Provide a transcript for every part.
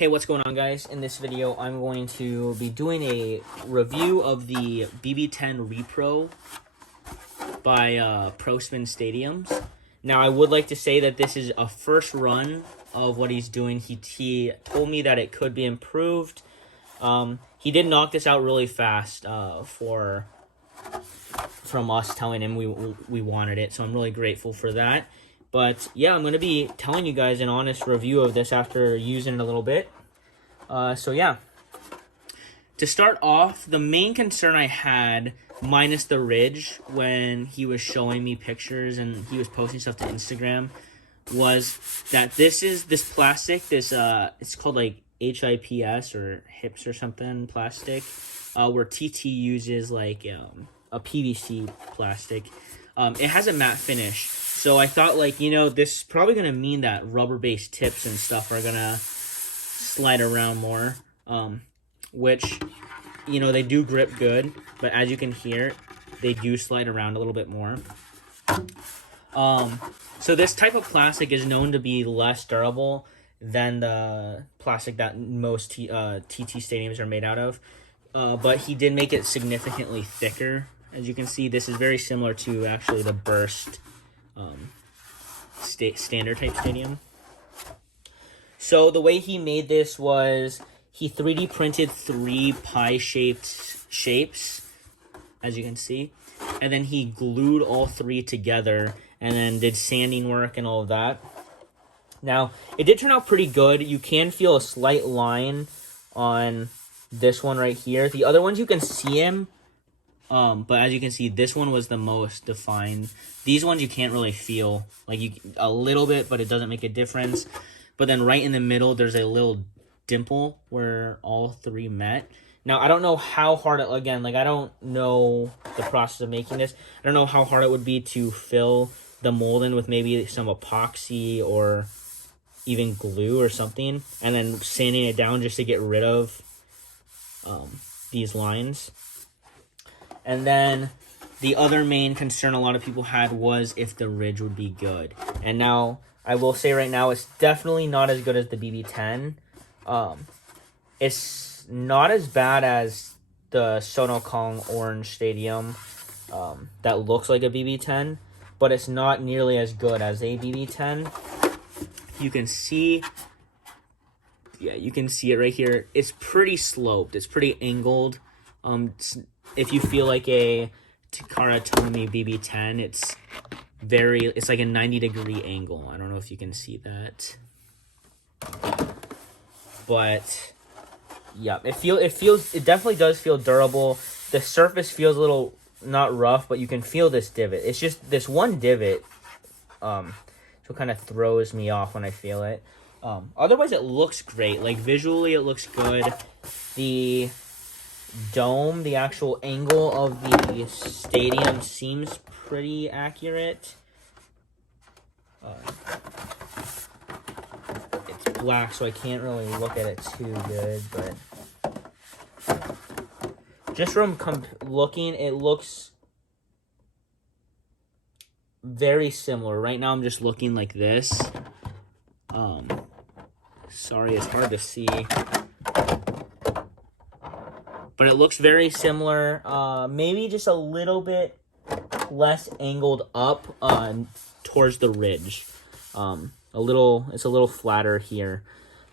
Hey, what's going on, guys? In this video, I'm going to be doing a review of the BB-10 Repro by ProSpin Stadiums. Now, I would like to say that this is a first run of what he's doing. He told me that it could be improved. He did knock this out really fast from us telling him we wanted it, so I'm really grateful for that. But yeah, I'm going to be telling you guys an honest review of this after using it a little bit. So yeah, to start off, the main concern I had, minus the ridge, when he was showing me pictures and he was posting stuff to Instagram, was that this plastic, it's called like HIPS or HIPS or something plastic, where TT uses like a PVC plastic. It has a matte finish. So I thought, like, you know, this is probably going to mean that rubber-based tips and stuff are going to slide around more, which, you know, they do grip good, but as you can hear, they do slide around a little bit more. So this type of plastic is known to be less durable than the plastic that most TT stadiums are made out of, but he did make it significantly thicker. As you can see, this is very similar to actually the burst standard type stadium. So the way he made this was he 3D printed 3 pie-shaped shapes, as you can see, and then he glued all 3 together and then did sanding work and all of that. Now, it did turn out pretty good. You can feel a slight line on this one right here. The other ones you can see him, but as you can see, this one was the most defined. These ones you can't really feel, like, a little bit, but it doesn't make a difference. But then right in the middle, there's a little dimple where all 3 met. Now, I don't know how hard I don't know the process of making this. I don't know how hard it would be to fill the mold in with maybe some epoxy or even glue or something, and then sanding it down just to get rid of these lines. And then the other main concern a lot of people had was if the ridge would be good. And now, I will say right now, it's definitely not as good as the BB-10. It's not as bad as the Sonokong Orange Stadium that looks like a BB-10, but it's not nearly as good as a BB-10. You can see, yeah, you can see it right here. It's pretty sloped. It's pretty angled. If you feel like a Takara Tomy BB-10, it's like a 90-degree angle. I don't know if you can see that, but yeah, it definitely does feel durable. The surface feels a little not rough, but you can feel this divot. It's just this one divot, so kind of throws me off when I feel it. Otherwise, it looks great. Like, visually, it looks good. The dome, the actual angle of the stadium seems pretty accurate. It's black, so I can't really look at it too good, but just from looking, it looks very similar. Right now, I'm just looking like this. Sorry, it's hard to see, but it looks very similar. Maybe just a little bit less angled up towards the ridge. It's a little flatter here.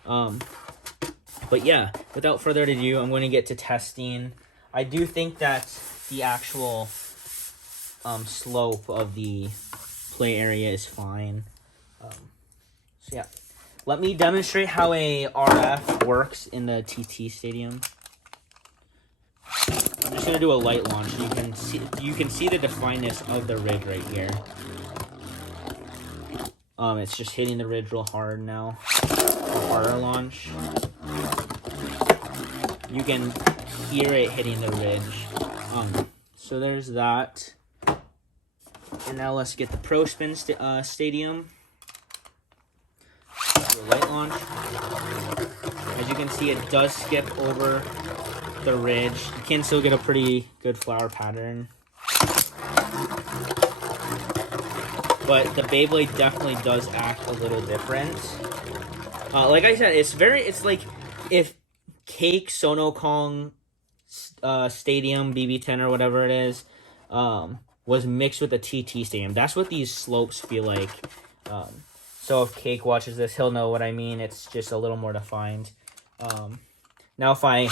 But yeah, without further ado, I'm going to get to testing. I do think that the actual slope of the play area is fine. So yeah, let me demonstrate how a RF works in the TT stadium. I'm just gonna do a light launch. You can see the definedness of the ridge right here. It's just hitting the ridge real hard now. A harder launch, you can hear it hitting the ridge. So there's that. And now let's get the ProSpin stadium. Do a light launch. As you can see, it does skip over the ridge. You can still get a pretty good flower pattern, but the Beyblade definitely does act a little different. Like I said, it's like if Cake Sono Kong Stadium BB-10 or whatever it is was mixed with the TT Stadium. That's what these slopes feel like. So if Cake watches this, he'll know what I mean. It's just a little more defined. Now if I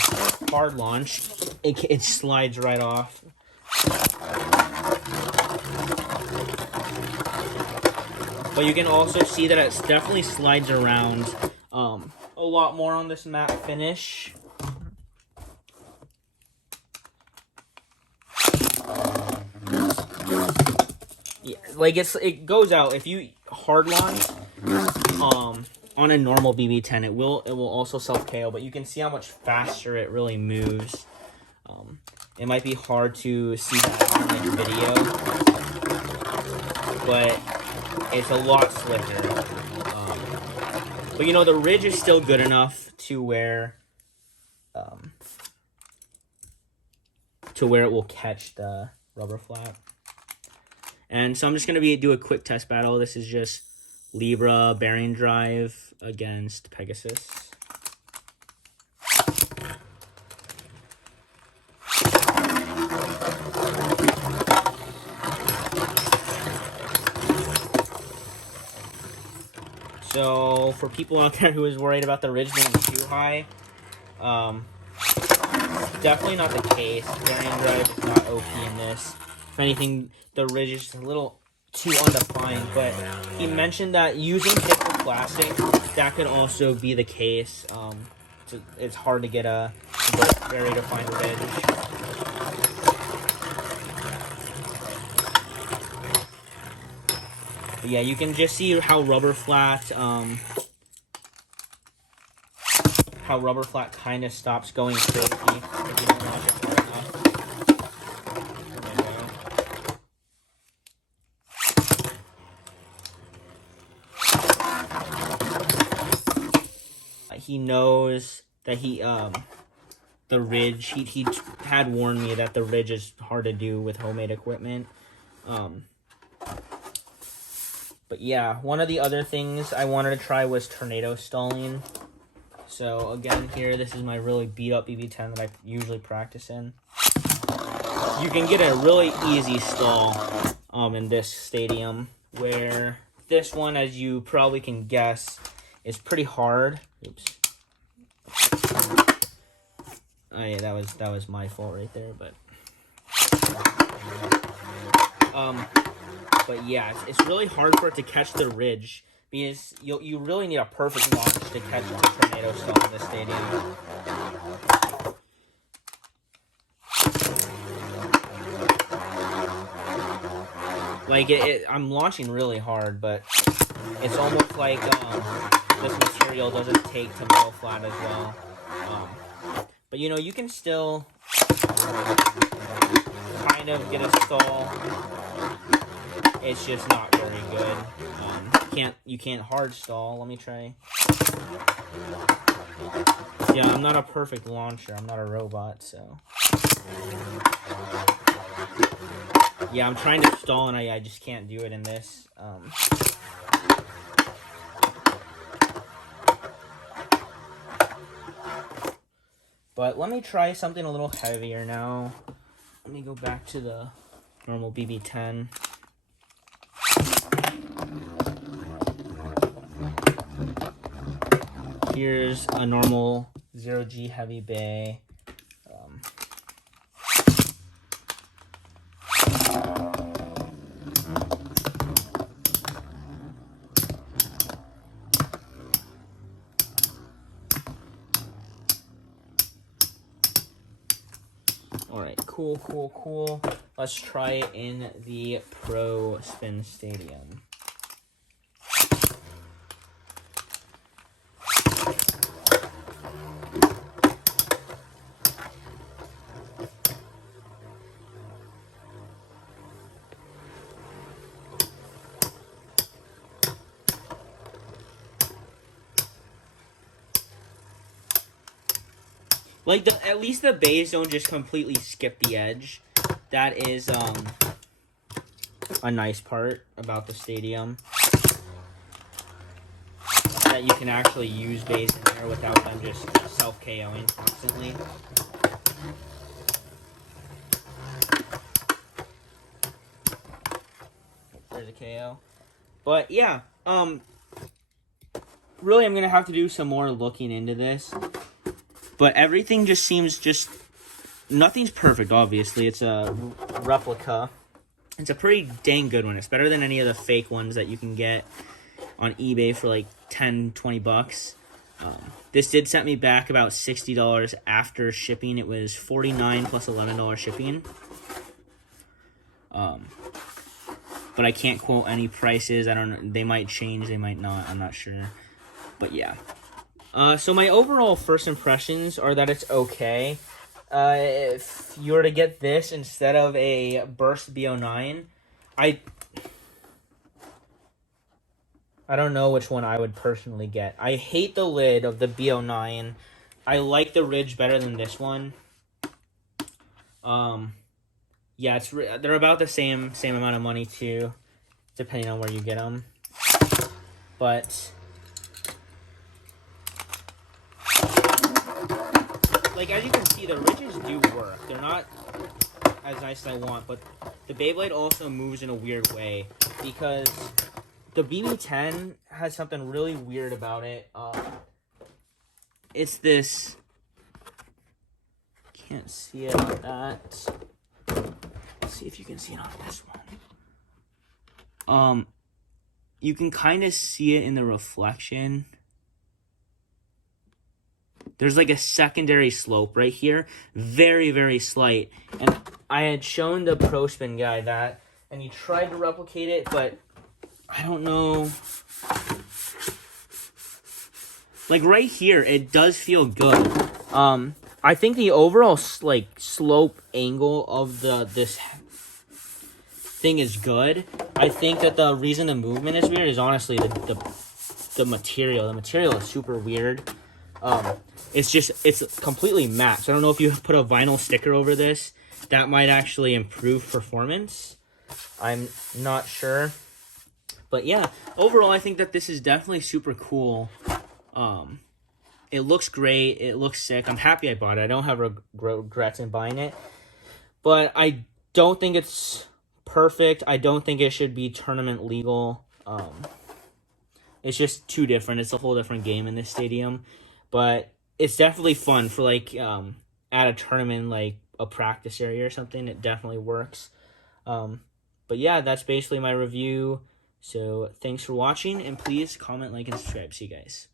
hard launch, it slides right off. But you can also see that it definitely slides around a lot more on this matte finish. Yeah, like it goes out. If you hard launch on a normal BB-10, it will also self KO, but you can see how much faster it really moves. It might be hard to see that in the video, but it's a lot slicker. But you know, the ridge is still good enough to where it will catch the rubber flap. And so I'm just gonna do a quick test battle. This is just Libra bearing drive against Pegasus. So for people out there who is worried about the ridge being too high, definitely not the case. Bearing drive is not OP in this. If anything, the ridge is a little too undefined, but he mentioned that using thicker plastic, that could also be the case. It's hard to get a very defined ridge. But yeah, you can just see how rubber flat kind of stops going crazy if you don't launch it far enough. He knows that the ridge, he had warned me that the ridge is hard to do with homemade equipment. But yeah, one of the other things I wanted to try was tornado stalling. So again, here, this is my really beat up BB-10 that I usually practice in. You can get a really easy stall in this stadium, where this one, as you probably can guess, is pretty hard. Oops. Oh yeah, that was my fault right there, but yeah, it's really hard for it to catch the ridge, because you really need a perfect launch to catch the tornado stall in this stadium. Like I'm launching really hard, but it's almost like this material doesn't take to metal flat as well. But you know, you can still kind of get a stall. It's just not very good. You can't hard stall. Let me try. Yeah, I'm not a perfect launcher. I'm not a robot, so. Yeah, I'm trying to stall and I just can't do it in this. But let me try something a little heavier now. Let me go back to the normal BB-10. Here's a normal 0G heavy bay. Alright, cool. Let's try it in the ProSpin Stadium. Like, at least the bays don't just completely skip the edge. That is a nice part about the stadium. That you can actually use bays in there without them just self-KOing constantly. There's a KO. But yeah, really I'm gonna have to do some more looking into this. But everything just seems nothing's perfect, obviously. It's a replica. It's a pretty dang good one. It's better than any of the fake ones that you can get on eBay for like 10, 20 bucks. This did set me back about $60 after shipping. It was $49 plus $11 shipping. But I can't quote any prices. I don't know. They might change. They might not. I'm not sure. But yeah. So my overall first impressions are that it's okay. If you were to get this instead of a Burst B09, I don't know which one I would personally get. I hate the lid of the B09. I like the ridge better than this one. Yeah, they're about the same amount of money too, depending on where you get them. But like, as you can see, the ridges do work. They're not as nice as I want, but the Beyblade also moves in a weird way because the BB-10 has something really weird about it. It's this... Can't see it on that. Let's see if you can see it on this one. You can kind of see it in the reflection. There's like a secondary slope right here. Very, very slight. And I had shown the ProSpin guy that, and he tried to replicate it, but I don't know. Like right here, it does feel good. I think the overall like slope angle of this thing is good. I think that the reason the movement is weird is honestly the material. The material is super weird. It's completely matte. So I don't know if you put a vinyl sticker over this, that might actually improve performance. I'm not sure. But yeah, overall, I think that this is definitely super cool. It looks great. It looks sick. I'm happy I bought it. I don't have regrets in buying it. But I don't think it's perfect. I don't think it should be tournament legal. It's just too different. It's a whole different game in this stadium. But it's definitely fun for like at a tournament, like a practice area or something. It definitely works. But yeah, that's basically my review. So thanks for watching, and please comment, like, and subscribe. See you guys.